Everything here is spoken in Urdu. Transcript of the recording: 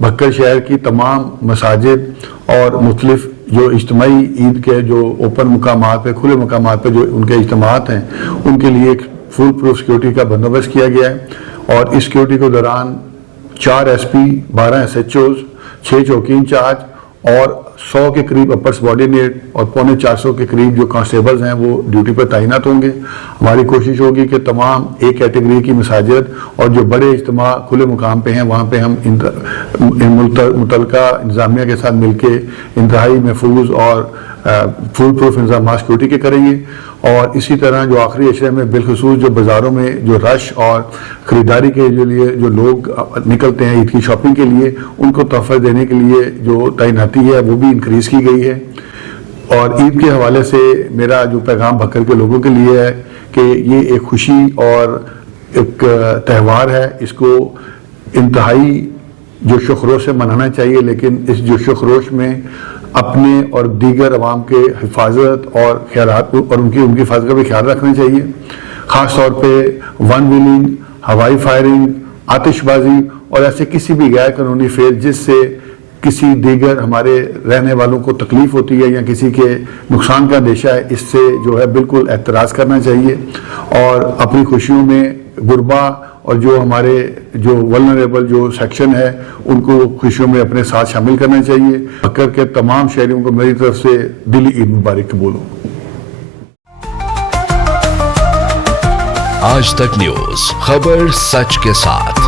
بھکر شہر کی تمام مساجد اور مختلف جو اجتماعی عید کے جو اوپن مقامات پہ، کھلے مقامات پہ جو ان کے اجتماعات ہیں، ان کے لیے ایک فل پروف سیکورٹی کا بندوبست کیا گیا ہے، اور اس سیکورٹی کے دوران 4 S P, 12 S H Os, 6 چوکی انچارج اور 100 کے قریب اپر سبارڈینیٹ اور 450 کے قریب جو کانسٹیبلز ہیں وہ ڈیوٹی پر تعینات ہوں گے۔ ہماری کوشش ہوگی کہ تمام ایک کیٹیگری کی مساجد اور جو بڑے اجتماع کھلے مقام پہ ہیں وہاں پہ ہم متعلقہ انتظامیہ کے ساتھ مل کے انتہائی محفوظ اور فل پروف انتظامات سیکورٹی کے کریں گے، اور اسی طرح جو آخری اشرے میں بالخصوص جو بازاروں میں جو رش اور خریداری کے لیے جو لوگ نکلتے ہیں عید کی شاپنگ کے لیے، ان کو تحفظ دینے کے لیے جو تعیناتی ہے وہ بھی انکریز کی گئی ہے۔ اور عید کے حوالے سے میرا جو پیغام بھکر کے لوگوں کے لیے ہے کہ یہ ایک خوشی اور ایک تہوار ہے، اس کو انتہائی جوش و خروش سے منانا چاہیے، لیکن اس جوش و خروش میں اپنے اور دیگر عوام کے حفاظت اور خیالات اور ان کی حفاظت کا بھی خیال رکھنا چاہیے، خاص طور پہ ون ویلنگ، ہوائی فائرنگ، آتش بازی اور ایسے کسی بھی غیر قانونی فعل جس سے کسی دیگر ہمارے رہنے والوں کو تکلیف ہوتی ہے یا کسی کے نقصان کا اندیشہ ہے، اس سے جو ہے بالکل احتراز کرنا چاہیے، اور اپنی خوشیوں میں غربا اور جو ہمارے جو ولنریبل جو سیکشن ہے ان کو خوشیوں میں اپنے ساتھ شامل کرنا چاہیے۔ بھکر کے تمام شہریوں کو میری طرف سے دلی عید مبارک بولوں۔ آج تک نیوز، خبر سچ کے ساتھ۔